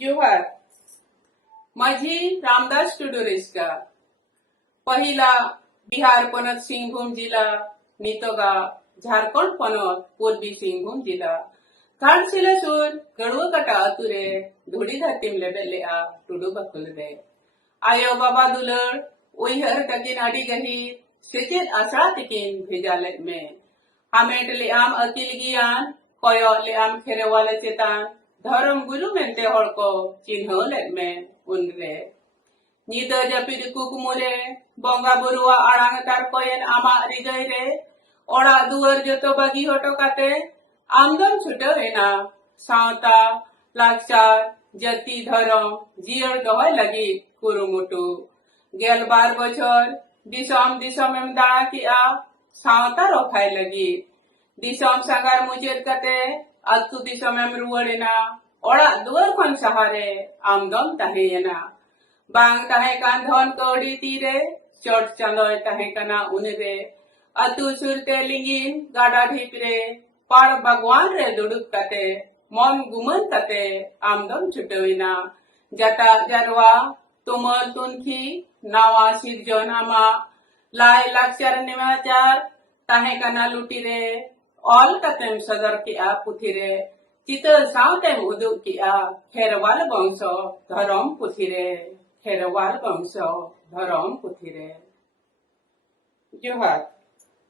जोहार माझी रामदास टुडू रिस्का पहिला बिहार पनत सिंहभूम जिला नितोगा झारखंड पनत पूर्वी सिंहभूम जिला घाटशिला सुर गड़ुआ कटा अतुरे धुड़ी धरतीम लेबे आ टुडू बकुल रे आयो बाबा दुलड़ उइहर तकिन अडी गही सेचेद आशा तकिन भेजाले में हामेट ले आम अकिल गियान कोयो ले आम खेरेवाले चेतान धर्म गुरु मेंते हड़ को चिन्ह ले में उनरे नीदा जपिद कुकुमुरे बंगा बुरुआ आड़ांग तार कोयन आमा रिगय रे ओड़ा दुआर जतो बागी हटो काते आमदम छुटवेना सावता लाचार जति धर्म जियर दोहय लगी कुरुमुटु गेल 12 बछर दिसम दिसम एम दाड़ा की आ सावता रोखाय लगी दिसम सांगार मुचेद काते अतु दिसम एम रुवड़ेना ओड़ा दुआर खन सहारे आमदम ताहेयना बांग ताहे कान धन कौड़ी तीरे चोट चंदोय ताहे कना उनरे अतु सुरते लिंगिन गाडा ढीप रे पाड़ भगवान रे दुडुक काते मन गुमन काते आमदम छुटविना जता जरवा तुमल तुनखी नावा सिरजन आमा लाई लाक्षर निमाचार ताहे कना लुटी रे ऑल कतेम सदर की आ पुथी रे चितल सावतेम उदुक की आ खेरवाल वंश धरम पुथी रे खेरवाल वंश धरम पुथी रे जोहार।